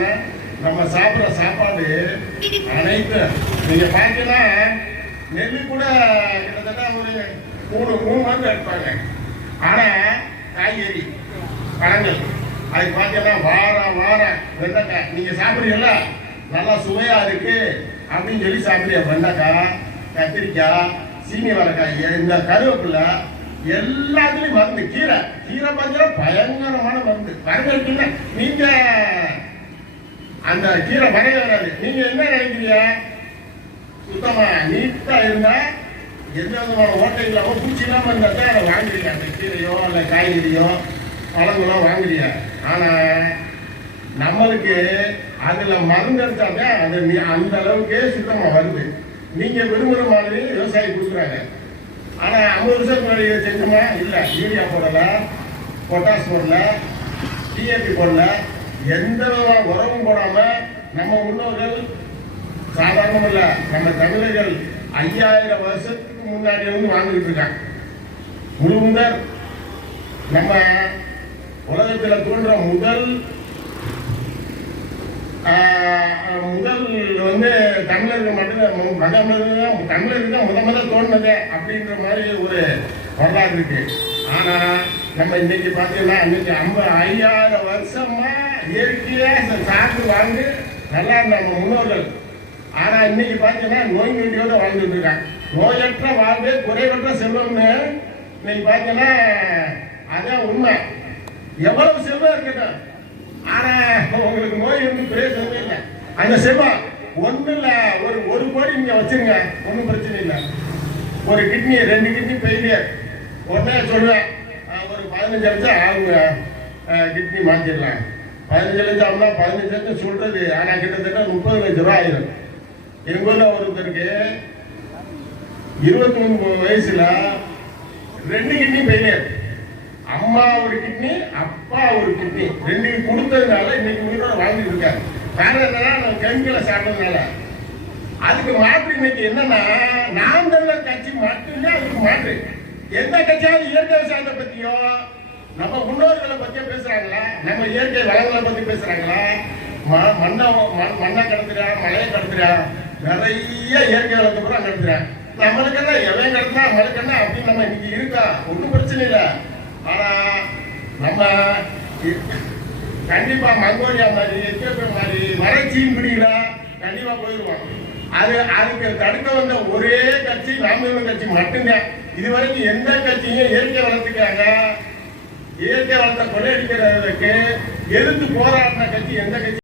காரணம் நம்ம சாப்பிட்ற சாப்பாடு அனைத்து நீங்க பார்த்தீங்கன்னா நெல் கூட கிட்டத்தட்ட ஒரு மூணு மருந்து எடுப்பாங்க. ஆனா காய்கறி பழங்கள் அதுக்கு பார்த்தீங்கன்னா வாரம் வெண்டைக்காய் நீங்க சாப்பிடுறீங்களா நல்லா சுவையா இருக்கு அப்படின்னு சொல்லி சாப்பிடுற வெண்டைக்காய், கத்திரிக்காய், சீனி வரைக்காய், இந்த கருவேப்பிலை எல்லாத்துலயும் மருந்து. கீரை பார்த்தீங்கன்னா பயங்கரமான மருந்து. வரவேற்கல நீங்க அந்த கீரை வரைய வராது. நீங்க என்ன நினைக்கிறீங்க? சுத்தமா நீட்டா இருந்தா எந்த விதமான ஓட்டை இல்லாம பூச்சி இல்லாம இருந்தா தான் அதை வாங்குறீங்க. அந்த கீரையோ அல்ல காய்கறியோ பழங்களோ வாங்குறீங்க. ஆனா நம்மளுக்கு அதுல மருந்து எடுத்தாதான் அது அந்த அளவுக்கு சுத்தமா வருது. நீங்க விரும்புற மாதிரி விவசாயி கொடுக்குறாங்க. ஆனா 50 வருஷத்துக்கு முன்னாடி செஞ்சோமா இல்ல, யூரியா போடல, பொட்டாஸ் போடல, டிஏபி போடல, எந்த விதமான உரமும் போடாம நம்ம முன்னோர்கள் சாதாரணம் இல்ல, நம்ம தமிழர்கள் 5000 வருஷத்துக்கு முன்னாடி வந்து வாழ்ந்துட்டு இருக்காங்க. முழுமுதல் நம்ம உலகத்துல தோன்ற முதல் வந்து தமிழர்கள் மட்டும் தமிழருக்கு தான் முதல்ல தோணுனது அப்படின்ற மாதிரி ஒரு வரலாறு இருக்கு. ஆனா நம்ம இன்னைக்கு பாத்தீங்கன்னா இன்னைக்கு 5000 வருஷமா இயற்கையா சாப்பிட்டு வாழ்ந்து நல்லா நம்ம முன்னோர்கள். ஆனா இன்னைக்கு பாத்தீங்கன்னா நோய் நொடியோட வாழ்ந்துட்டு இருக்காங்க. நோயற்ற வாழ்வு குறைவற்ற செல்வம்னு இன்னைக்கு பாத்தீங்கன்னா அதான் உண்மை. எவ்வளவு செல்வம் இருக்கட்டும், ஆனா உங்களுக்கு நோய் வந்து பிரயோஜனமே இல்லை. அந்த செல்வம் ஒண்ணு இல்ல, ஒரு கோடி நீங்க வச்சிருங்க, ஒன்றும் பிரச்சனை இல்லை. ஒரு கிட்னி 2 கிட்னி ஃபெயிலியர் உடனே சொல்லுவேன், ஒரு 15 லட்சம் ஆகுங்க கிட்னி மாற்றிடலாம். 15 லட்சம் ஆகுனா 15 லட்சம் சொல்றது, ஆனா கிட்டத்தட்ட 30 லட்சம் ரூபாய் ஆயிரும். எங்க ஊர்ல ஒருத்தருக்கு 23 வயசுல 2 கிட்னி ஃபெயிலியர். அம்மா ஒரு கிட்னி, அப்பா ஒரு கிட்னி, 2 கொடுத்ததுனால இன்னைக்கு உயிரோட வாழ்ந்துட்டு இருக்காரு. காரணம் என்னன்னா நம்ம கெமிக்கலை சாப்பிட்டதுனால. அதுக்கு மாற்று இன்னைக்கு என்னன்னா நாம் தமிழர் கட்சி மட்டும்தான் அதுக்கு மாற்று. எந்த கட்சியாவது இயற்கை விவசாயத்தை பத்தியோ நம்ம முன்னோர்களை பத்தியோ பேசுறாங்களா? நம்ம இயற்கை வளங்களை பத்தி பேசுறாங்களா? மண்ணை கடத்துறா, மலையை கடத்துறா, நிறைய இயற்கை வளத்தை கூட கடத்துறேன். நம்மளுக்கு என்ன எவன் கடத்தினா நம்மளுக்கு என்ன அப்படின்னு நம்ம இன்னைக்கு இருக்கா, ஒன்றும் பிரச்சனை இல்லை. ஆனா நம்ம கண்டிப்பா மங்கோலியா மாதிரி, எத்தியோப்பியா மாதிரி வறட்சியின் பிடிக்கல கண்டிப்பா போயிடுவோம். அதுக்கு தடுக்க வந்த ஒரே கட்சி நாம் தமிழர் கட்சி மட்டும்தான். இதுவரைக்கும் எந்த கட்சியும் இயற்கை வளர்த்துக்காங்க, இயற்கை வளத்தை கொள்ளையடிக்கிறதுக்கு எதிர்த்து போராடின கட்சி எந்த கட்சி